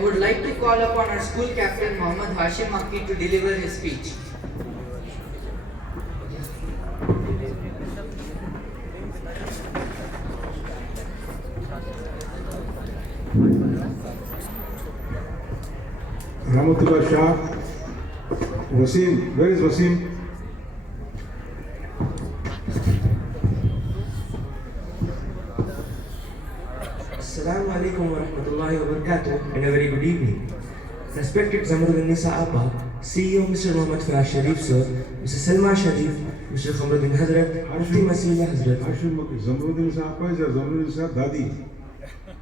I would like to call upon our school captain Mohammad Hashim Makki to deliver his speech. Rahmatullah Shah, Wasim, where is Wasim? Assalamu alaikum wa rahmatullahi wa barakatuh and a very good evening. Respected Zamruddin Nisa Abba, CEO Mr. Muhammad Fayaz Sharif Sir, Mrs. Salma Sharif, Mr. Khamruddin Hazrat, Mufti Masila Hazrat. Zamruddin Sa Appa is or Zamruddin Sa Dadi?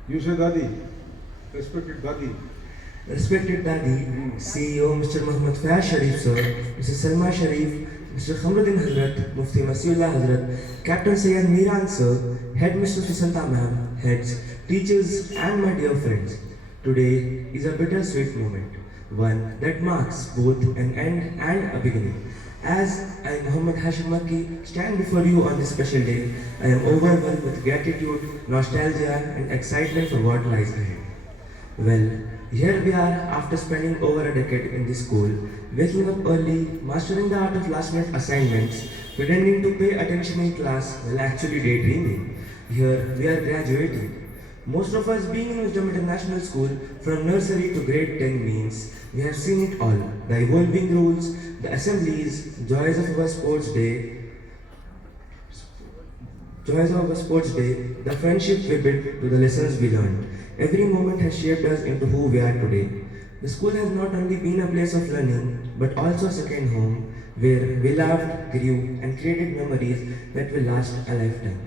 You say Dadi. Respected Dadi. Respected Dadi, CEO Mr. Muhammad Fayaz Sharif Sir, Mrs. Salma Sharif, Mr. Khamruddin Hazrat, Mufti Masila Hazrat, Captain Sayyid Miran Sir, Head Mr. Fisanta Ma'am, heads, teachers and my dear friends. Today is a bittersweet moment, one that marks both an end and a beginning. As I, Muhammad Hashim Makki, stand before you on this special day, I am overwhelmed with gratitude, nostalgia and excitement for what lies ahead. Well, here we are after spending over a decade in this school, waking up early, mastering the art of last-minute assignments, pretending to pay attention in class while actually daydreaming. Here we are graduating. Most of us being in Wisdom International School from nursery to grade 10 means we have seen it all. The evolving rules, the assemblies, joys of our sports day, the friendship we built to the lessons we learned. Every moment has shaped us into who we are today. The school has not only been a place of learning, but also a second home where we laughed, grew, and created memories that will last a lifetime.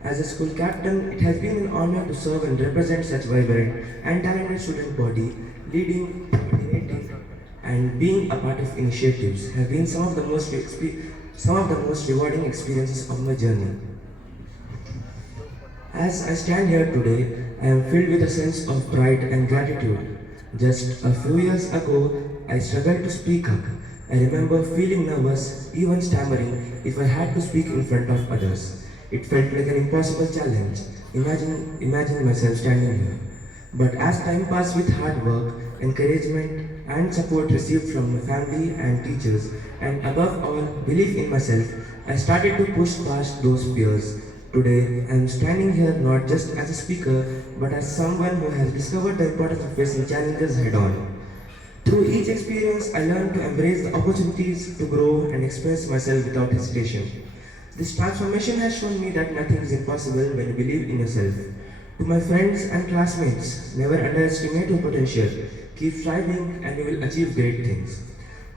As a school captain, it has been an honor to serve and represent such vibrant and talented student body, leading, coordinating, and being a part of initiatives have been some of the most rewarding experiences of my journey. As I stand here today, I am filled with a sense of pride and gratitude. Just a few years ago, I struggled to speak up. I remember feeling nervous, even stammering, if I had to speak in front of others. It felt like an impossible challenge. Imagine myself standing here. But as time passed with hard work, encouragement, and support received from my family and teachers, and above all, belief in myself, I started to push past those fears. Today, I am standing here not just as a speaker, but as someone who has discovered the importance of facing challenges head-on. Through each experience, I learned to embrace the opportunities to grow and express myself without hesitation. This transformation has shown me that nothing is impossible when you believe in yourself. To my friends and classmates, never underestimate your potential. Keep striving and you will achieve great things.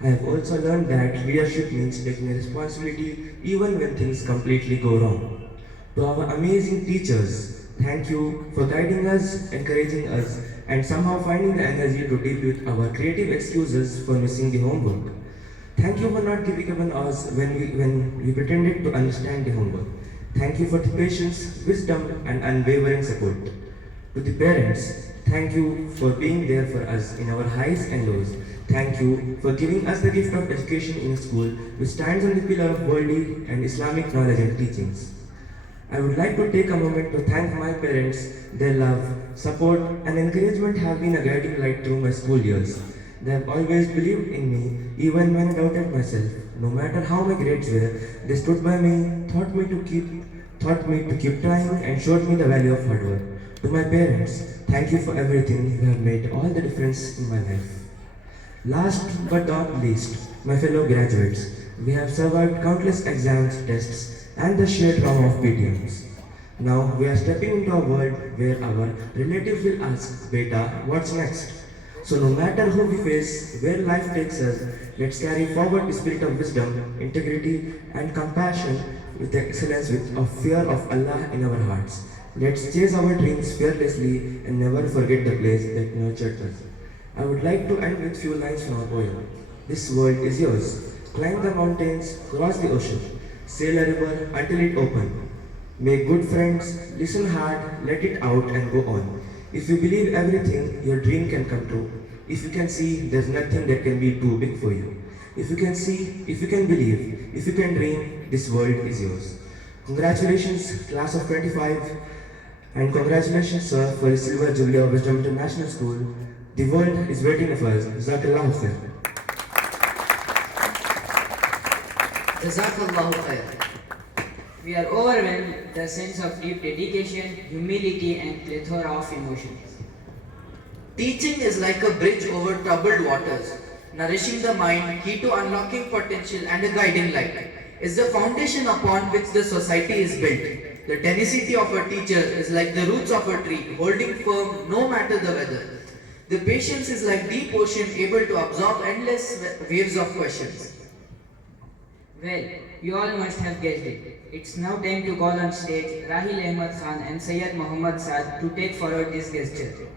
I have also learned that leadership means taking a responsibility even when things completely go wrong. To our amazing teachers, thank you for guiding us, encouraging us, and somehow finding the energy to deal with our creative excuses for missing the homework. Thank you for not giving up on us when we pretended to understand the homework. Thank you for the patience, wisdom, and unwavering support. To the parents, thank you for being there for us in our highs and lows. Thank you for giving us the gift of education in a school which stands on the pillar of worldly and Islamic knowledge and teachings. I would like to take a moment to thank my parents. Their love, support, and encouragement have been a guiding light through my school years. They have always believed in me, even when I doubted myself. No matter how my grades were, they stood by me, taught me to keep trying, and showed me the value of hard work. To my parents, thank you for everything. You have made all the difference in my life. Last but not least, my fellow graduates, we have survived countless exams, tests, and the sheer trauma of PTMs. Now we are stepping into a world where our relatives will ask, Beta, what's next? So no matter who we face, where life takes us, let's carry forward the spirit of wisdom, integrity, and compassion with the excellence of fear of Allah in our hearts. Let's chase our dreams fearlessly and never forget the place that nurtured us. I would like to end with few lines from our poem. This world is yours. Climb the mountains, cross the ocean, sail a river until it opens. Make good friends, listen hard, let it out and go on. If you believe everything, your dream can come true. If you can see, there's nothing that can be too big for you. If you can see, if you can believe, if you can dream, this world is yours. Congratulations, class of 25, and congratulations, sir, for the Silver Jubilee of Wisdom International School. The world is waiting for us. Jazakallahu khair. Jazakallahu khair. We are overwhelmed with the sense of deep dedication, humility, and plethora of emotions. Teaching is like a bridge over troubled waters, nourishing the mind, key to unlocking potential, and a guiding light. Is the foundation upon which the society is built. The tenacity of a teacher is like the roots of a tree, holding firm no matter the weather. The patience is like deep ocean, able to absorb endless waves of questions. Well, you all must have guessed it. It's now time to call on stage Rahil Ahmed Khan and Syed Muhammad Saad to take forward this gesture.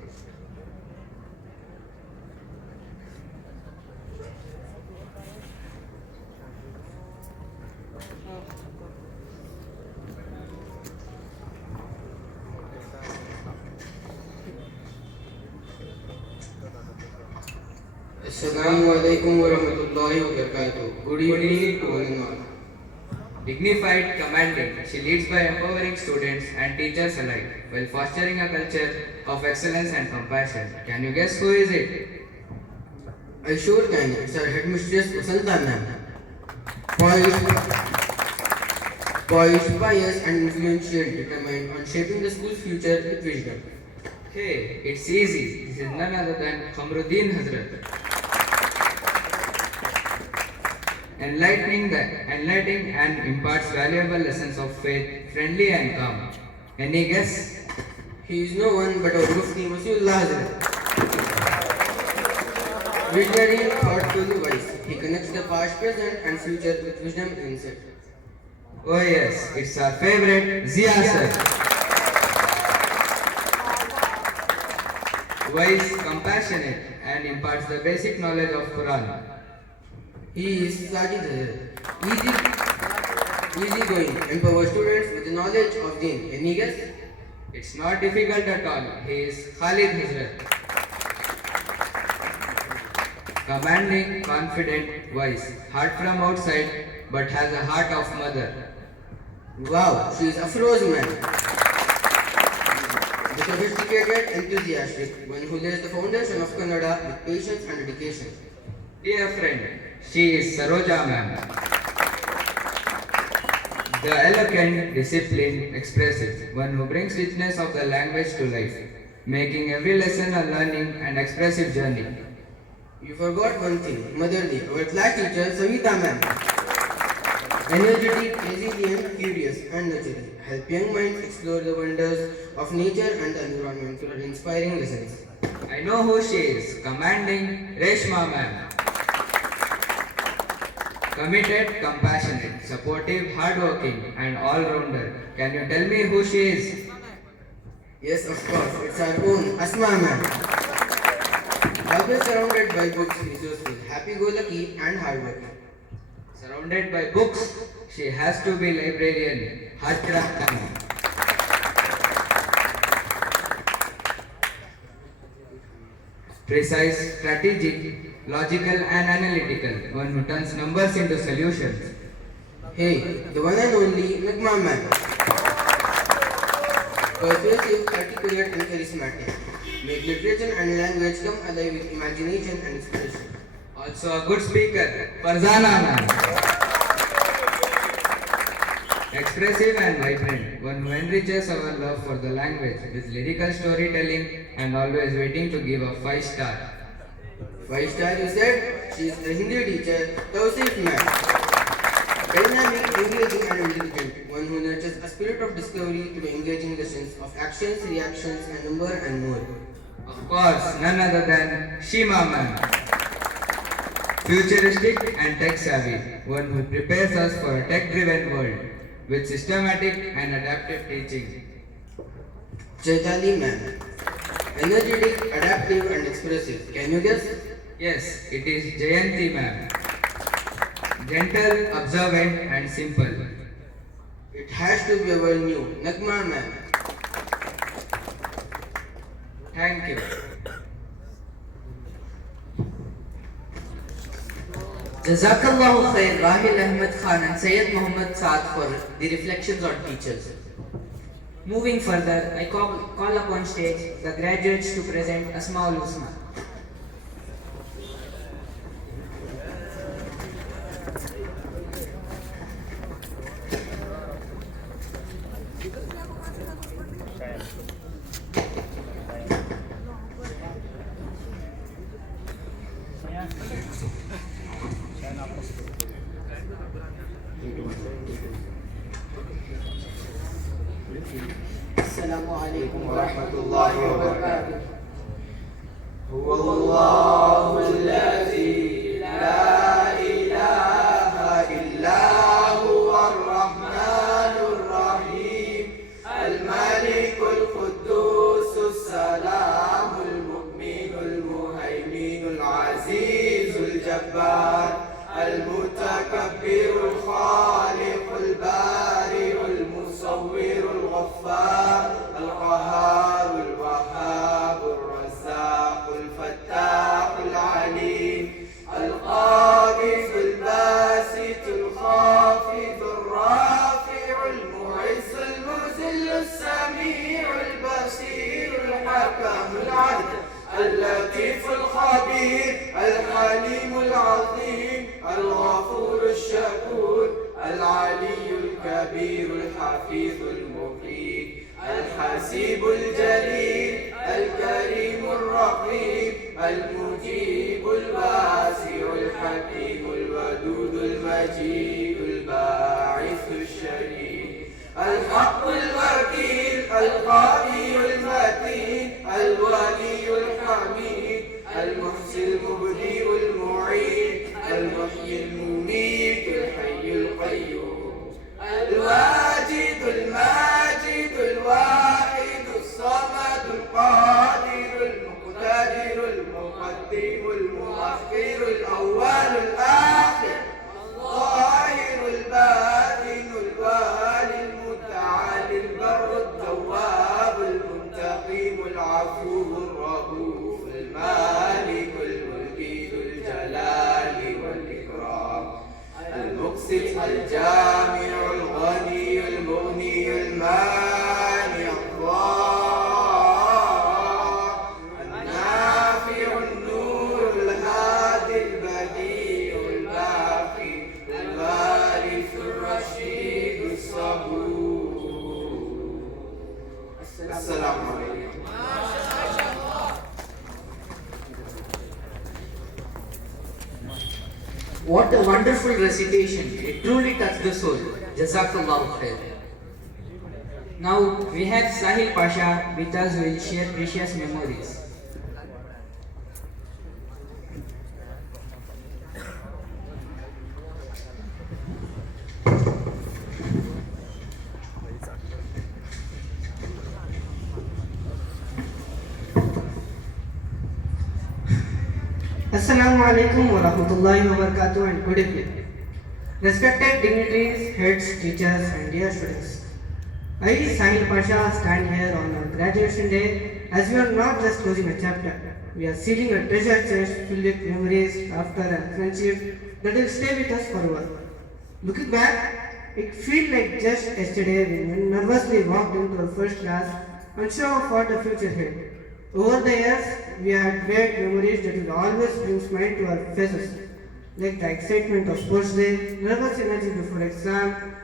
Assalamu alaikum wa rahmatullahi wa barakatuh. Good evening to one and all. Dignified, commanding, she leads by empowering students and teachers alike while fostering a culture of excellence and compassion. Can you guess who is it? I sure can. It's our headmistress Vasanta ma'am. Poised, pious and influential, determined on shaping the school's future with wisdom. Hey, it's easy. This is none other than Khamruddin Hazrat. Enlightening and imparts valuable lessons of faith, friendly and calm. Any guess? He is no one but our Mufti Wasiullah Hazrat. Visionary, thoughtful, wise. He connects the past, present and future with wisdom and insight. Oh yes, it's our favorite Zia sir. Wise, compassionate and imparts the basic knowledge of Quran. He is Sajid Hazrat. Easy-going, empowers students with the knowledge of Deen. Any guess? It's not difficult at all. He is Khalid Hazrat. Commanding, confident, wise, heart from outside, but has a heart of mother. Wow, she is Afroz man. The sophisticated, enthusiastic, one who lays the foundation of Kannada with patience and dedication. Dear friend, she is Saroja ma'am. The eloquent, disciplined, expressive, one who brings richness of the language to life, making every lesson a learning and expressive journey. You forgot one thing, motherly, our class teacher Savita ma'am. Energetic, resilient, curious and nurturing, help young minds explore the wonders of nature and the environment through her inspiring lessons. I know who she is, commanding Reshma ma'am. Committed, compassionate, supportive, hardworking and all-rounder. Can you tell me who she is? Yes, of course, it's our own Asma ma'am. Always surrounded by books, resourceful, happy-go-lucky and hardworking. Surrounded by books, she has to be librarian, Hajra ma'am. Precise, strategic, logical and analytical, one who turns numbers into solutions. Hey, the one and only Nagma ma'am. Persuasive, articulate and charismatic. Make literature and language come alive with imagination and expression. Also a good speaker, Farzana ma'am. Expressive and vibrant, one who enriches our love for the language with lyrical storytelling and always waiting to give a 5-star. 5-star you said? She is the Hindi teacher, Tausif ma'am. Dynamic, engaging and intelligent, one who nurtures a spirit of discovery through engaging lessons of actions, reactions and number and more. Of course, none other than Shima ma'am. Futuristic and tech savvy, one who prepares us for a tech-driven world with systematic and adaptive teaching. Chaitali ma'am. Energetic, adaptive and expressive. Can you guess? Yes, it is Jayanti ma'am. Gentle, observant and simple. It has to be our new Nagma ma'am. Thank you. Jazakallahu khair Rahil Ahmed Khan and Syed Muhammad Saad for the reflections on teachers. Moving further, I call upon stage the graduates to present Asmaul Husna. Assalamu alaikum wa rahmatullahi wa barakatuh. Huwallahu alladhi la ilaha illa huwa ar-rahmanur rahim, al-malik al-quddus as-salam al-mu'min al-muhaymin al-aziz al-jabbar المتكبر الخالق البارئ المصور الغفار القهار الوهاب الرزاق الفتاح العليم القابض الباسط الخافض الرافع المعز المذل السميع البصير الحكم العدل اللطيف الخبير الحليم العظيم الغفور الشكور العلي الكبير الحفيظ المقيت الحسيب الجليل الكريم الرقيب المجيب الواسع الحكيم الودود المجيد الباعث الشهيد الحق الوكيل القوي المتين الولي الحميد المحسن المبدئ المعيد المحيي المميت الحي القيوم الواجد الماجد الواحد الصمد القادر المقتدر المقدم المؤخر الأول الآخر الظاهر الباطن الوالي المتعالي البر التواب المنتقم العفو الرؤوف المالك الملك ذو الجلال والإكرام المقسط الجامع الغني المغني المانع النافع النور الهادي البديع الباقي الوارث الرشيد الصبور. السلام عليكم. What a wonderful recitation. It truly touched the soul. Jazakallahu khair. Now we have Sahil Pasha with us who will share precious memories. Assalamu alaikum wa rahmatullahi wa barakatuh and good evening. Respected dignitaries, heads, teachers and dear students. I, Sahil Pasha, stand here on our graduation day as we are not just closing a chapter. We are sealing a treasure chest filled with memories, laughter and friendship that will stay with us forever. Looking back, it feels like just yesterday when we nervously walked into our first class unsure of what the future held. Over the years, we had great memories that will always bring smile to our faces, like the excitement of sports day, nervous energy before exam,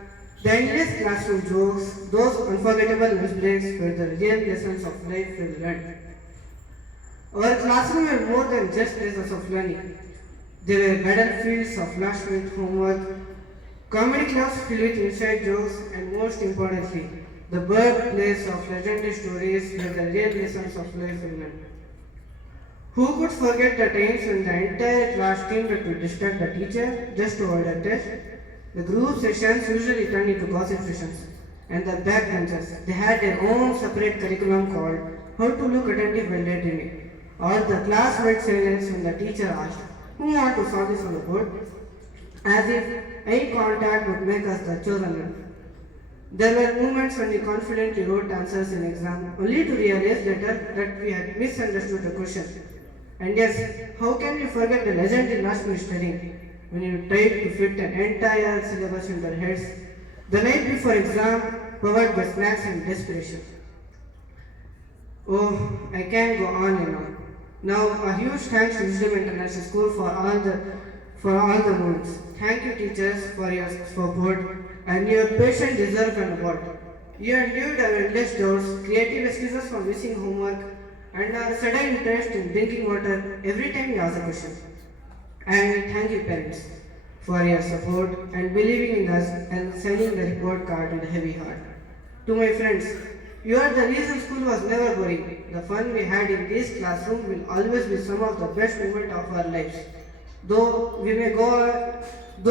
the endless classroom jokes, those unforgettable lunch breaks were the real lessons of life we learned. Our classroom were more than just places of learning. They were battlefields of last-minute homework, comedy clubs filled with inside jokes, and most importantly, the birthplace of legendary stories were the real lessons of life we learned. Who could forget the times when the entire class teamed up to distract the teacher just to avoid a test? The group sessions usually turned into gossip sessions, and the backbenchers, they had their own separate curriculum called How to Look Attentive While Daydreaming, or the class wide silence when the teacher asked, "Who want to solve this on the board?" As if eye contact would make us the chosen one. There were moments when we confidently wrote answers in exam, only to realize later that we had misunderstood the question. And yes, how can we forget the legendary last-minute studying, when you tried to fit an entire syllabus in their heads the night before exam, powered by snacks and desperation. Oh, I can go on and on. Now, a huge thanks to Wisdom International School for all the moments. Thank you, teachers, for your support and your patient deserve an award. You endured our endless doubts, creative excuses for missing homework, and our sudden interest in drinking water every time you ask a question. And thank you, parents, for your support and believing in us and signing the report card with a heavy heart. To my friends, You are the reason school was never boring. The fun we had in this classroom will always be some of the best moments of our lives. Though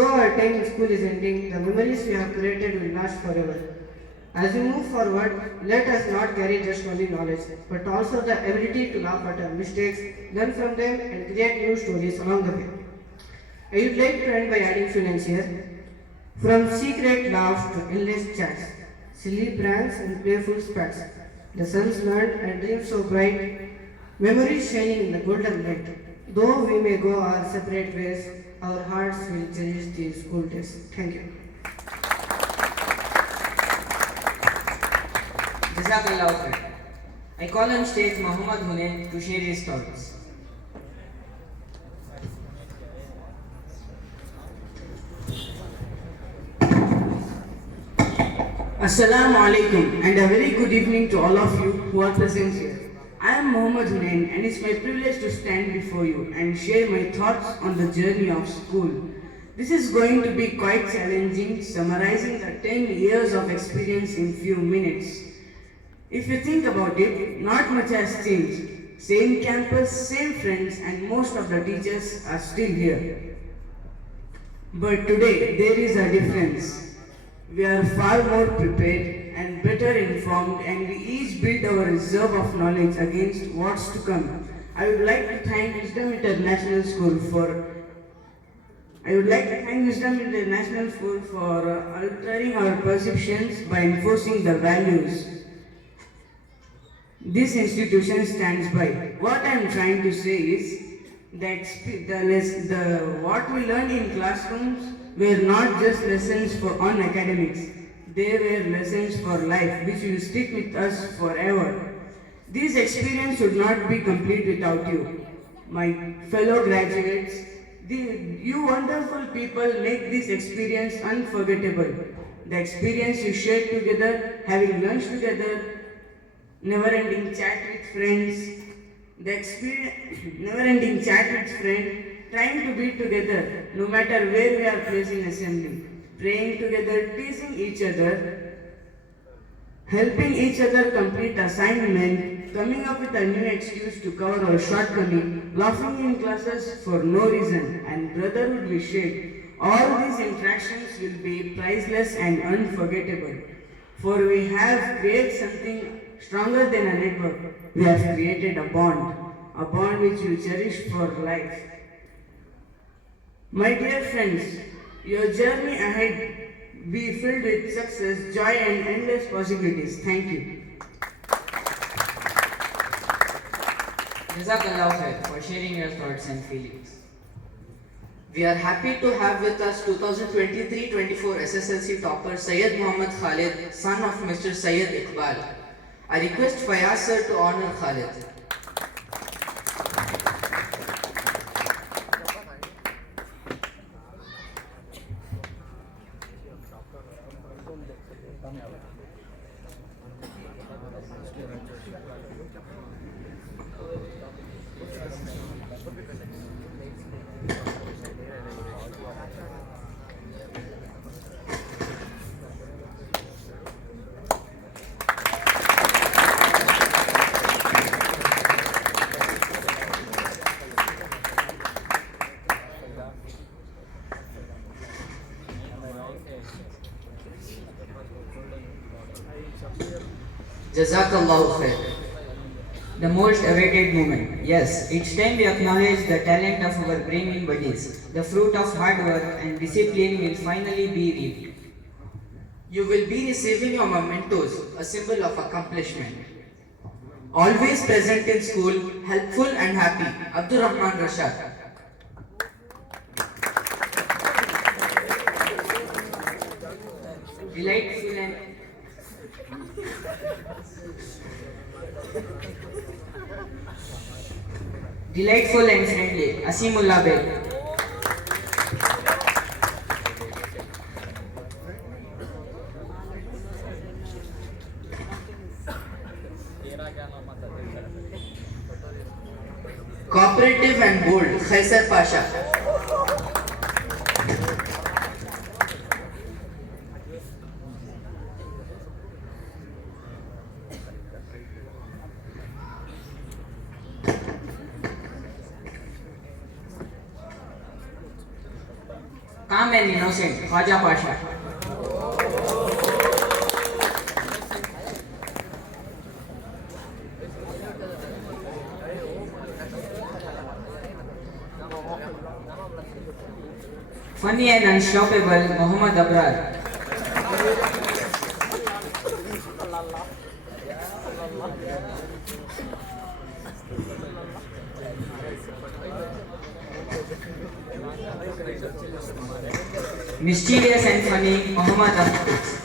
our time in school is ending, the memories we have created will last forever. As we move forward, let us not carry just only knowledge, but also the ability to laugh at our mistakes, learn from them, and create new stories along the way. I would like to end by adding few lines here. From secret laughs to endless chats, silly pranks and playful spats, lessons learned and dreams so bright, memories shining in the golden light. Though we may go our separate ways, our hearts will cherish these school days. Thank you. Jazakallah khair. I call on stage Muhammad Hunain to share his thoughts. Assalamu alaikum and a very good evening to all of you who are present here. I am Muhammad Hunain and it's my privilege to stand before you and share my thoughts on the journey of school. This is going to be quite challenging, summarizing the 10 years of experience in few minutes. If you think about it, not much has changed. Same campus, same friends, and most of the teachers are still here. But today, there is a difference. We are far more prepared and better informed, and we each build our reserve of knowledge against what's to come. I would like to thank Wisdom International School for altering our perceptions by enforcing the values this institution stands by. What I am trying to say is that what we learned in classrooms were not just lessons on academics. They were lessons for life, which will stick with us forever. This experience should not be complete without you, my fellow graduates. You wonderful people make this experience unforgettable. The experience you shared together, having lunch together, never-ending chat with friends, trying to be together, no matter where we are placed in assembly, praying together, teasing each other, helping each other complete assignment, coming up with a new excuse to cover our shortcoming, laughing in classes for no reason, and brotherhood we shared. All these interactions will be priceless and unforgettable, for we have created something stronger than a network. We have created a bond which we cherish for life. My dear friends, your journey ahead be filled with success, joy and endless possibilities. Thank you. Jazakallah khair for sharing your thoughts and feelings. We are happy to have with us 2023-24 SSLC topper Syed Muhammad Khalid, son of Mr. Syed Iqbal. I request Fayaz sir to honor Khalid. Jazakallahu khair. The most awaited moment. Yes, each time we acknowledge the talent of our brainy buddies, the fruit of hard work and discipline will finally be reaped. You will be receiving your mementos, a symbol of accomplishment. Always present in school, helpful and happy, Abdur Rahman Rashad. Delightful and friendly, Asimullah Beg. Cooperative and bold, Khaisar Pasha. calm and innocent Khwaja Pasha. Funny and unstoppable Muhammad Abrar. Mischievous and funny Muhammad Abrar.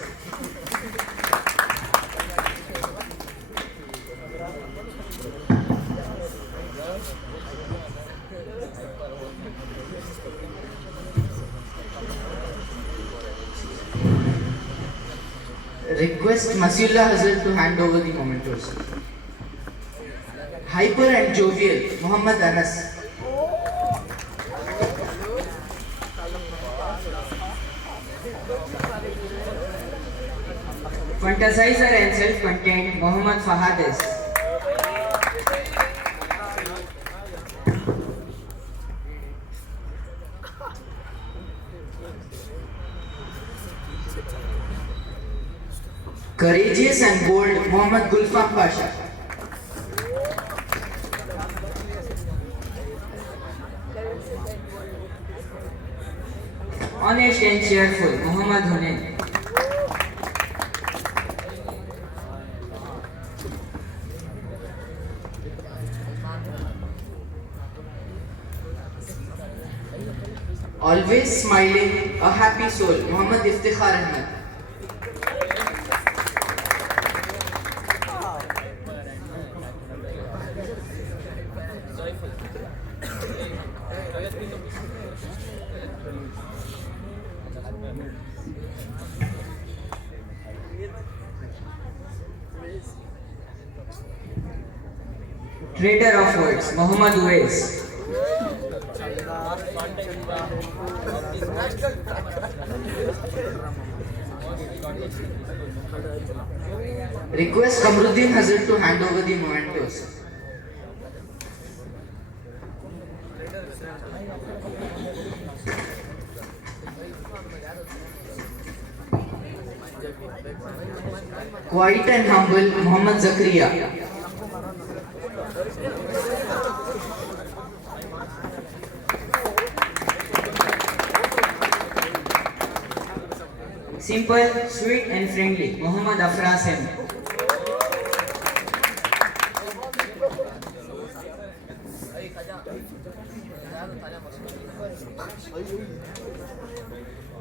Request Masihullah Hazrat to hand over the mementos. Hyper and jovial Muhammad Anas. Fantasizer and self-contained Muhammad Fahades. Courageous and bold Muhammad Gulfam Pasha. Honest and cheerful Muhammad Hunain. Always smiling, a happy soul Muhammad Iftikhar Ahmed. Trader of words Muhammad Uwais. Request Kamruddin Hazrat to hand over the mementos. Quiet and humble Muhammad Zakaria. Simple, sweet and friendly Muhammad Afras M.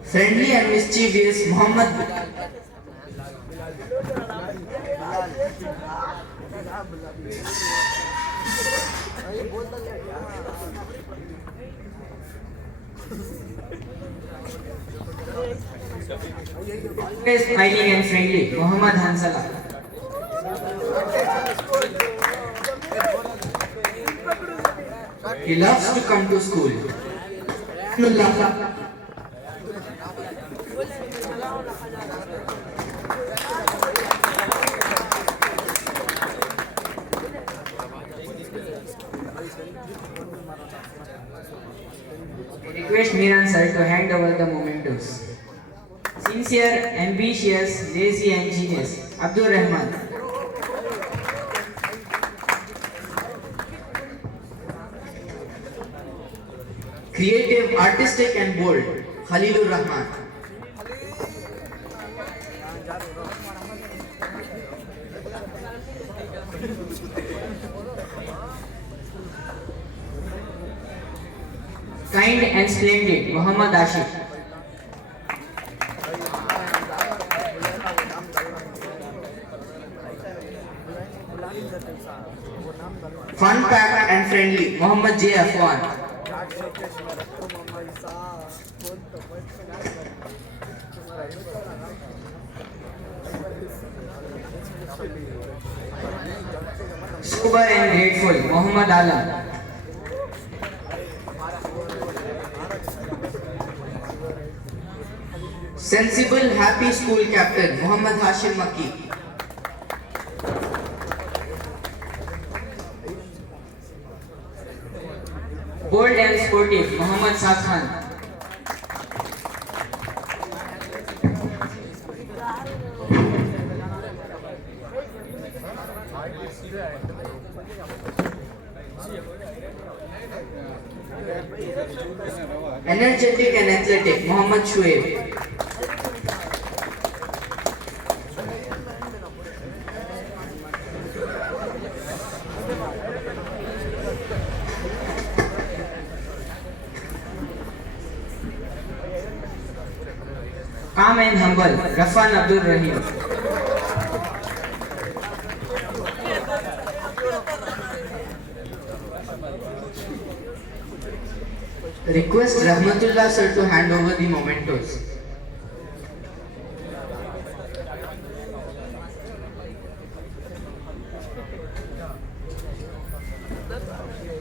Friendly and mischievous Muhammad Always smiling and friendly Muhammad Hansala. He loves to come to school. Nullah. Request Miran sir to hand over the mementos. Sincere, ambitious, lazy and genius Abdul Rahman. Creative, artistic and bold Khalilur Rahman. Kind and splendid Muhammad Ashif. Fun packed and friendly Muhammad J. Afwan. Sober and grateful Muhammad Alam. Sensible, happy school captain Muhammad Hashim Makki. Bold and sportive Muhammad Saad Khan. Energetic and athletic, Mohammad Shuaib. Calm and humble, Rafan Abdul Rahim. Request Rahmatullah sir to hand over the mementos.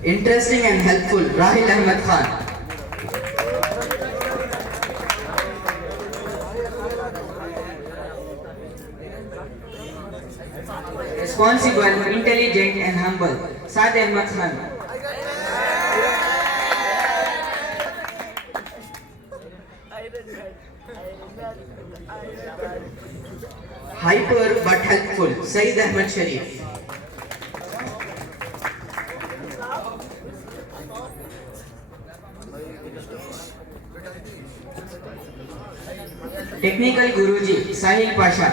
Interesting and helpful, Rahil Ahmed Khan. Responsible, intelligent and humble, Saad Ahmed Khan. Hyper but helpful, Saeed Ahmed Sharif. Technical Guruji, Sahil Pasha.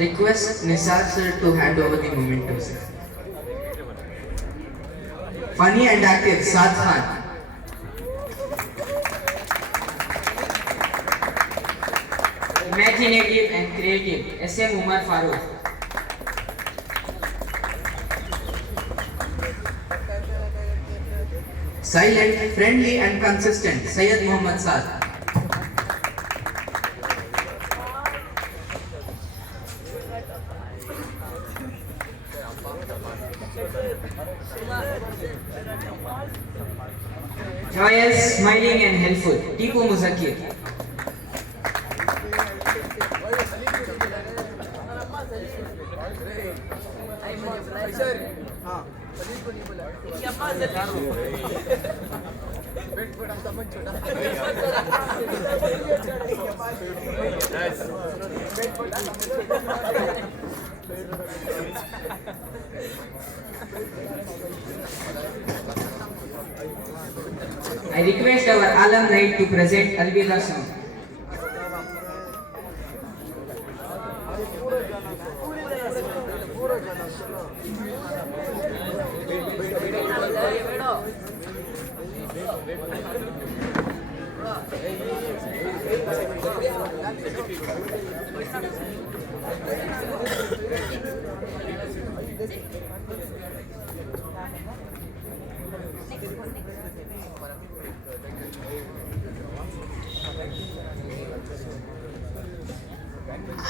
Request Nisar sir to hand over the mementos. Funny and active, Saad Khan. Imaginative and creative, SM Umar Farooq. Silent, friendly and consistent, Syed Muhammad Saad. Joyous, smiling and helpful, Tipu Muzakir. I request our alumni to present Alvida song.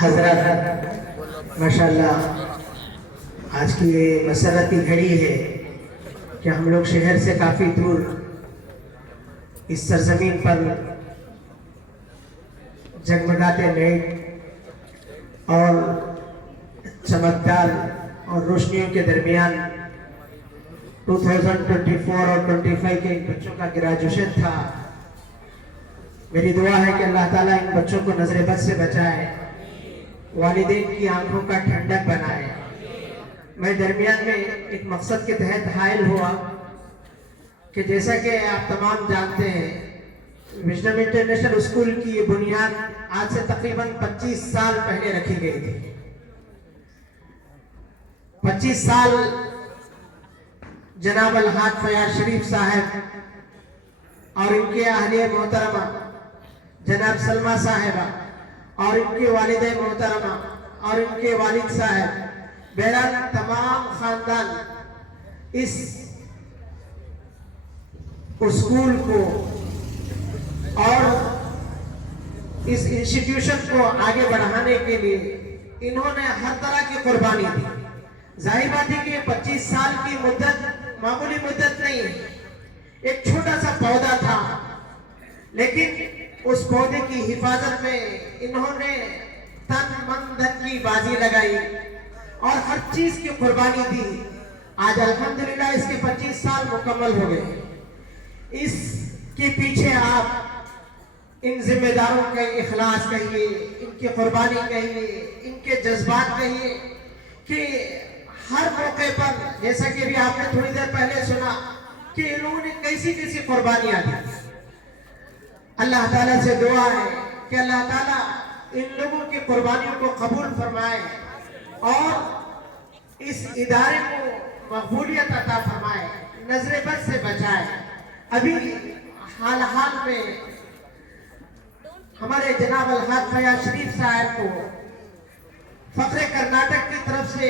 हजरत माशाल्लाह आज की ये मसरत की घड़ी है कि हम लोग शहर से काफ़ी दूर इस सरजमीन पर जगमगाते लाइट और चमकदार और रोशनियों के दरमियान 2024 और 25 के इन बच्चों का ग्रेजुएशन था। मेरी दुआ है कि अल्लाह ताला इन बच्चों को नजर बद से बचाए, वालिदैन की आंखों का ठंडक बनाए। मैं दरमियान में एक मकसद के तहत हायल हुआ कि जैसा कि आप तमाम जानते हैं, विजडम इंटरनेशनल स्कूल की ये बुनियाद आज से तकरीबन 25 साल पहले रखी गई थी। 25 साल जनाब अलहाज फयाज शरीफ साहब और इनके अहलिया मोहतरमा जनाब सलमा साहिबा और इनके वालिद मोहतरमा और इनके वालिद साहब, बहरहाल तमाम खानदान इस स्कूल को और इस इंस्टीट्यूशन को आगे बढ़ाने के लिए इन्होंने हर तरह की कुर्बानी दी। जाहिर बात है कि 25 साल की मुद्दत मामूली मुद्दत नहीं है, एक छोटा सा पौधा था, लेकिन उस पौधे की हिफाजत में इन्होंने तन मन धन की बाजी लगाई और हर चीज की कुर्बानी दी। आज अल्हम्दुलिल्लाह इसके 25 साल मुकम्मल हो गए। इसके पीछे आप इन जिम्मेदारों के इखलास कहिए, इनकी कुर्बानी कहिए, इनके जज्बात कहिए कि हर मौके पर, जैसा कि भी आपने थोड़ी देर पहले सुना कि इन लोगों ने कैसी कैसी कुर्बानियां दी। अल्लाह ताला से दुआ है कि अल्लाह ताला इन लोगों की कुर्बानियों को कबूल फरमाए और इस इदारे को मकबूलियत अता फरमाए, नजर बद से बचाए। अभी हाल हाल में हमारे जनाब अलहाज फयाज शरीफ साहब को फख्रे कर्नाटक की तरफ से,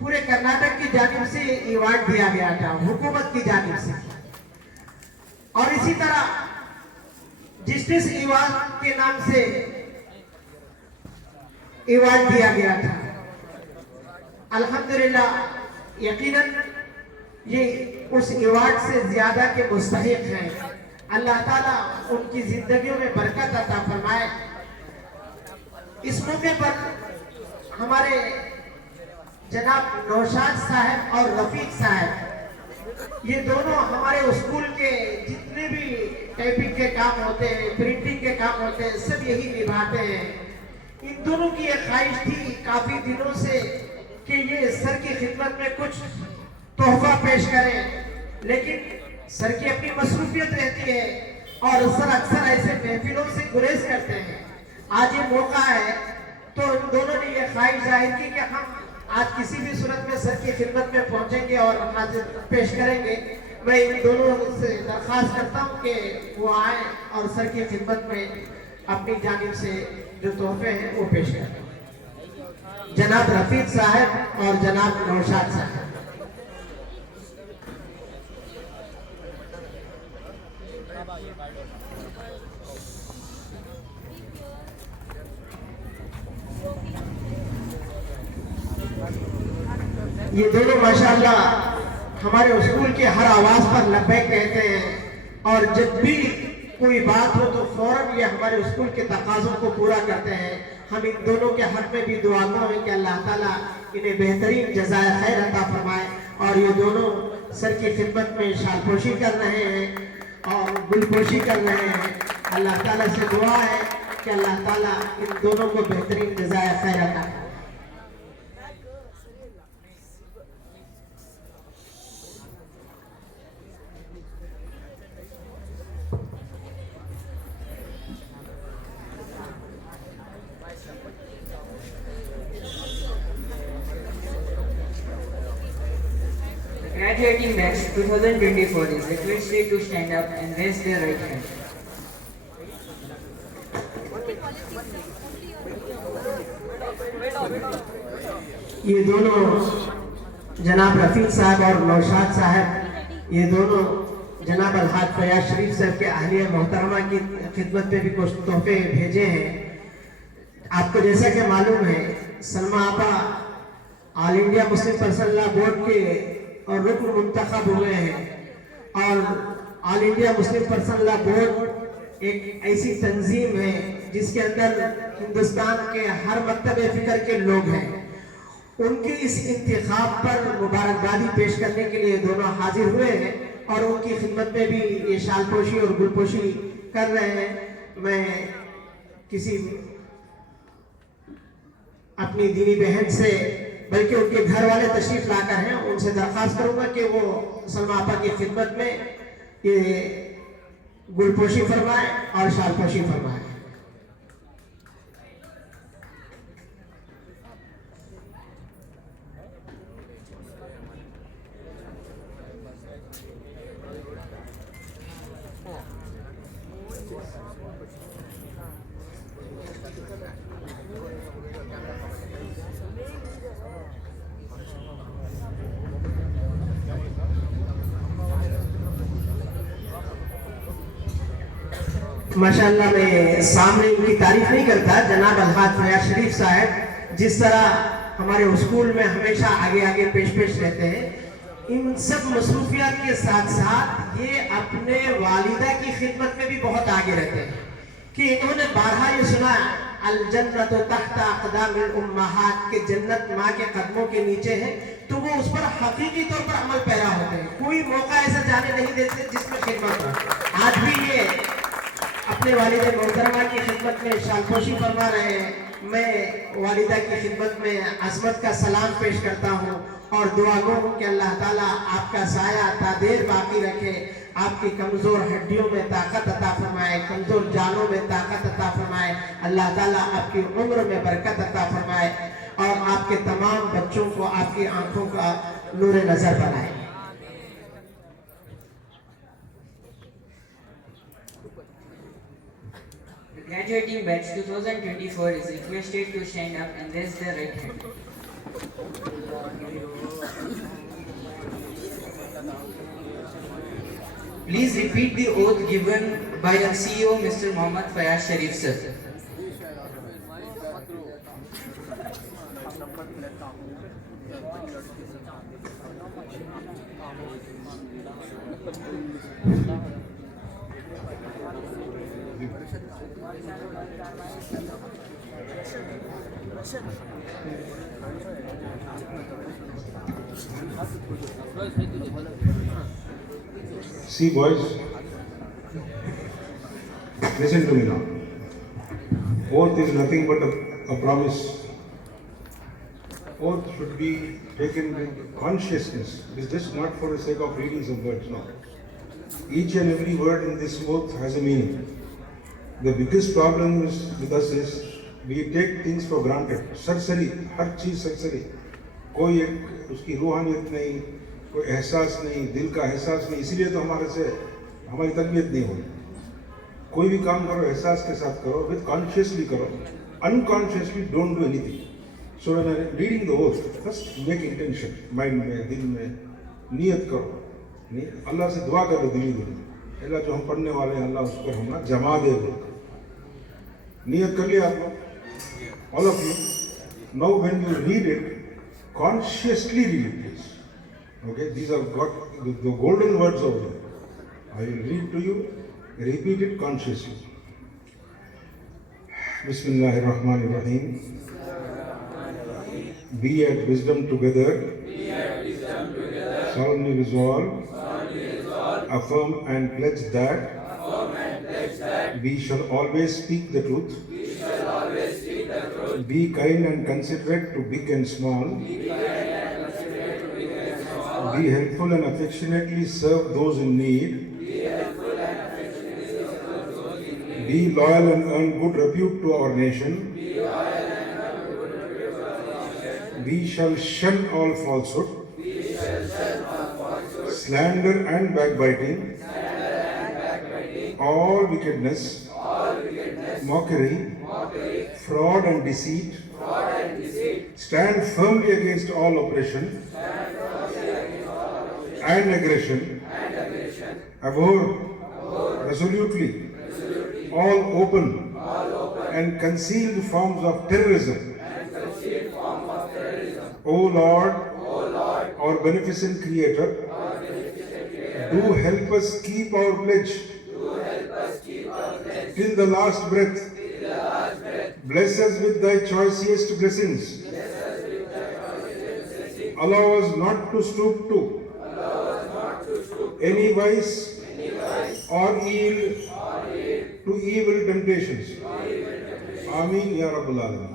पूरे कर्नाटक की जानिब से अवार्ड दिया गया था, हुकूमत की जानिब से। और इसी तरह जस्टिस अवार्ड के नाम से अवार्ड दिया गया था। अल्हम्दुलिल्लाह, यकीनन ये उस अवार्ड से ज्यादा के मुस्तहिक हैं। अल्लाह ताला उनकी जिंदगियों में बरकत अता फरमाए। इस मौके पर हमारे जनाब नौशाद साहब और रफीक साहब, ये दोनों हमारे स्कूल के जितने भी टाइपिंग के काम होते हैं, प्रिंटिंग के काम होते हैं, सब यही निभाते हैं। इन दोनों की एक ख्वाहिश थी काफी दिनों से कि ये सर की खिदमत में कुछ तोहफा पेश करें, लेकिन सर की अपनी मसरूफियत रहती है और सर अक्सर ऐसे महफिलों से गुरेज करते हैं। आज ये मौका है तो इन दोनों ने ये ख्वाहिश जाहिर की कि हम आज किसी भी सूरत में सर की खिदमत में पहुंचेंगे और हाजिर पेश करेंगे। मैं इन दोनों से दरख्वास्त करता हूं कि वो आए और सर की खिदमत में अपनी जानिब से जो तोहफे हैं वो पेश करें। जनाब रफीक साहब और जनाब नौशाद साहब। ये दोनों माशाअल्लाह हमारे स्कूल के हर आवाज पर लब्बैक कहते हैं और जब भी कोई बात हो तो फौरन ये हमारे स्कूल के तकाज़ों को पूरा करते हैं। हम इन दोनों के हक में भी दुआ करें कि अल्लाह ताला इन्हें बेहतरीन जज़ाए खैर अता फरमाए। और ये दोनों सर की खिदमत में शालपोशी कर रहे हैं और गुलपोशी कर रहे हैं। अल्लाह ताला से दुआ है कि अल्लाह ताला इन दोनों को बेहतरीन जज़ाए खैर अता फरमाए। Graduating batch 2024 is requested to stand up and raise their right hand. ये दोनों जनाब रफीक साहब और नौशाद साहब, ये दोनों जनाब अलहाज फयाज शरीफ साहब के अहलिया मोहतरमा की खिदमत में भी कुछ तोहफे भेजे हैं। आपको जैसा कि मालूम है, सलमा आपा all India Muslim personal law board के और रुकन मुंतखब हुए हैं और all India Muslim personal law board एक ऐसी तंजीम है जिसके अंदर हिंदुस्तान के हर मकतब फिक्र के लोग हैं। उनके इस इंतखाब पर मुबारकबादी पेश करने के लिए दोनों हाजिर हुए हैं और उनकी खिदमत में भी ये शालपोशी और गुलपोशी कर रहे हैं। मैं किसी अपनी दीनी बहन से, बल्कि उनके घर वाले तशरीफ लाकर हैं, उनसे दरख्वास्त करूंगा कि वो सलमा आपा की खिदमत में ये गुलपोशी फरमाए और शालपोशी फरमाए। माशाल्लाह मैं सामने उनकी तारीफ नहीं करता, जनाब अलहाज फयाज शरीफ साहब जिस तरह हमारे स्कूल में हमेशा आगे आगे पेश रहते हैं, इन सब मसरूफियात के साथ साथ ये अपने वालिदा की खिदमत में भी बहुत आगे रहते हैं कि इन्होंने बारहा ये सुना अल जन्नत तहता अक़दामिल उम्महात के जन्नत माँ के कदमों के नीचे है, तो वो उस पर हकीकी तौर पर अमल पैरा होते हैं, कोई मौका ऐसा जाने नहीं देते जिसमें खिदमत हो। आज भी ये अपने वालिदा मोहतरमा की खिदमत में शालपोशी फरमा रहे हैं। मैं वालिदा की खिदमत में अज़मत का सलाम पेश करता हूँ और दुआ गो हूँ कि अल्लाह ताला आपका साया तादेर बाकी रखे, आपकी कमज़ोर हड्डियों में ताकत अता फरमाए, कमज़ोर जानों में ताकत अता फरमाए, अल्लाह ताला आपकी उम्र में बरकत अता फरमाए और आपके तमाम बच्चों को आपकी आंखों का नूर नज़र बनाए। The graduating batch 2024 is requested to stand up and raise their right hand. Please repeat the oath given by our CEO, Mr. Mohammad Fayaz Sharif sir. See, boys, listen to me now. Oath is nothing but a promise. Oath should be taken with consciousness. It is just not for the sake of reading some words, no. Each and every word in this oath has a meaning. The biggest problem with us is we take things for granted. सरसरी, हर चीज सरसरी, कोई एक उसकी रूहानियत नहीं, कोई एहसास नहीं, दिल का एहसास नहीं, इसीलिए तो हमारे से हमारी तरबियत नहीं हुई। कोई भी काम करो एहसास के साथ करो, विद कॉन्शियसली करो, unconsciously don't do anything. So when reading the oath, first make intention, mind में, दिल में नियत करो, नहीं अल्लाह से दुआ करो दिली दिली, अल्लाह जो हम पढ़ने वाले हैं अल्लाह उसको हम जमा दे दो। नियत कर लिया आप लोग, all of you. Now when you read it, consciously read it, please. Okay, these are got the golden words over there. I will read to you, repeat it consciously. Bismillahir Rahmanir Rahim. Be at wisdom together. Solemnly resolve. Affirm and pledge that. We shall always speak the truth. Be kind and considerate to big and small. Be helpful and affectionately serve those in need. Be loyal and earn good repute to our nation. We shall shun all falsehood, slander and backbiting, all wickedness, mockery, fraud and deceit. Stand firmly against all oppression and aggression. Abhor resolutely all open and concealed forms of terrorism. O Lord, our beneficent Creator, do help us keep our pledge till the last breath. Bless us with thy choicest blessings. Allow us not to stoop to any vice or to evil temptations. Ameen Ya Rabbal Alamin.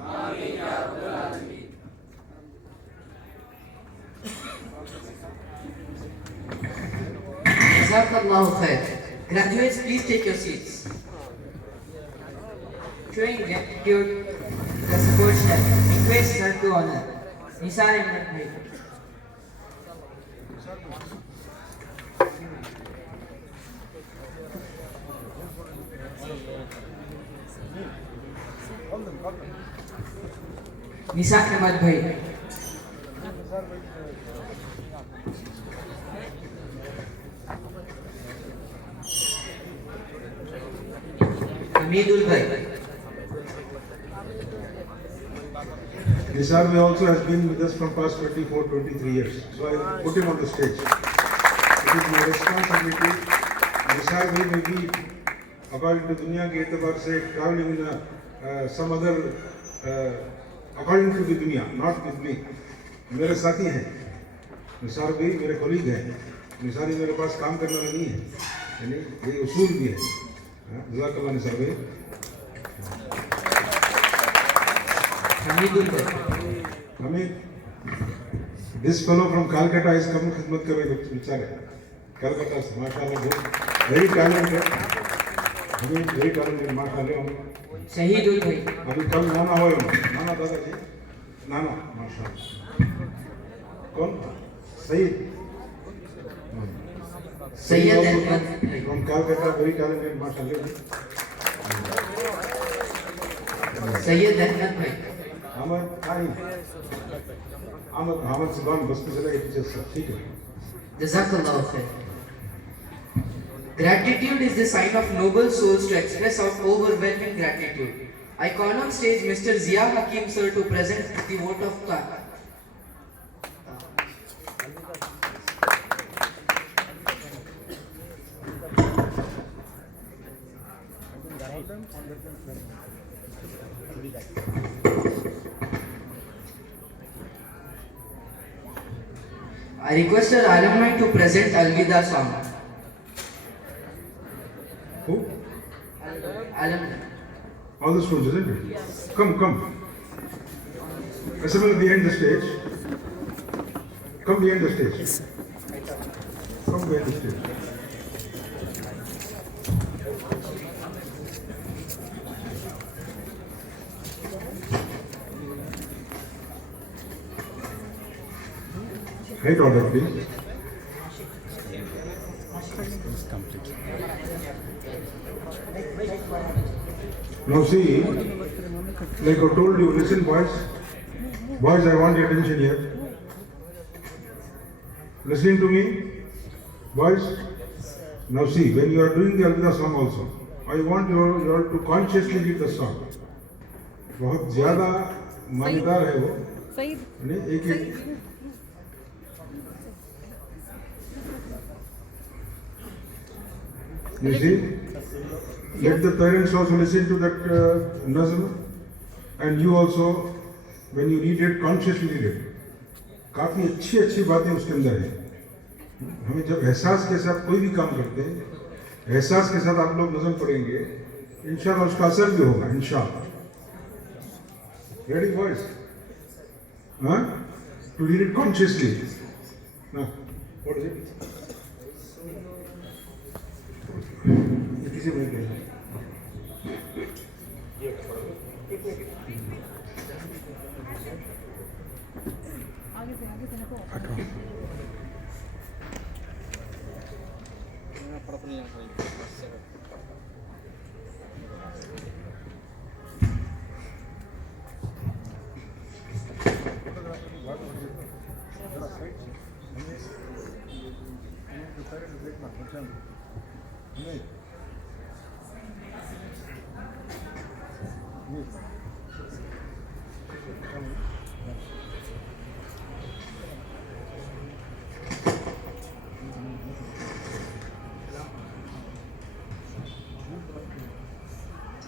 Jazakallahu khair. Graduates, please take your seats. Showing gratitude, the support staff request sir to honor Nisar Ahmed Bhai. Nisar Ahmed Bhai. Hamidul Bhai. Nisar Bhai also has been with us from past 24, 23 years. So I put him on the stage. It is my responsibility. Nisar Bhai may be, according to Dunya ke e'tabar se, traveling in some other, according to the Dunya, not with me. मेरे साथी हैं, निसार भी मेरे colleague हैं, निसारी मेरे पास काम करने वाला नहीं है, यानी ये उसूल भी है, जज़ाकल्लाह निसार भाई। Hamidul Bhai. हमें this fellow from Calcutta is coming खिदमत कर रहे बेचारे, कलकत्ता से माशाल्लाह बहुत very talented, हमें very talented माशाल्लाह। Shahidul Bhai. अभी कल नाना हुए नाना दादाजी, नाना माशाल्लाह। कौन? Saeed. Sayyid Ahmad Bhai. From Calcutta, very talented माशाल्लाह। Sayyid Ahmad Bhai. Ahmad Karim. Ahmad Subhan बस में चला गया टीचर से, ठीक है। Jazakallah khair. Gratitude is the sign of noble souls to express our overwhelming gratitude. I call on stage Mr. Zia Hakim sir to present the vote of thanks. I request our alumni to present Alvida song. Who? Alumni. All the students, isn't it? Yes. Come. Assemble behind the stage. Come behind the stage. Come behind the stage. Height order, please. Now see, like I told you, listen boys. Boys, I want your attention here. Listening to me? Boys? Now see, when you are doing the Alvida song also, I want you all to consciously read the song. बहुत ज़्यादा मान्यदार है वो। यानी एक You see, let the parents also listen to that nazm, and you also, when you read it, consciously read it. काफी अच्छी बातें उसके अंदर है। हमें जब एहसास के साथ कोई भी काम करते हैं, एहसास के साथ आप लोग नज़म पढ़ेंगे, इंशाल्लाह उसका असर भी होगा, इंशाल्लाह। Ready, boys? Huh? To read it consciously. Now, what is it? किसी में क्या है?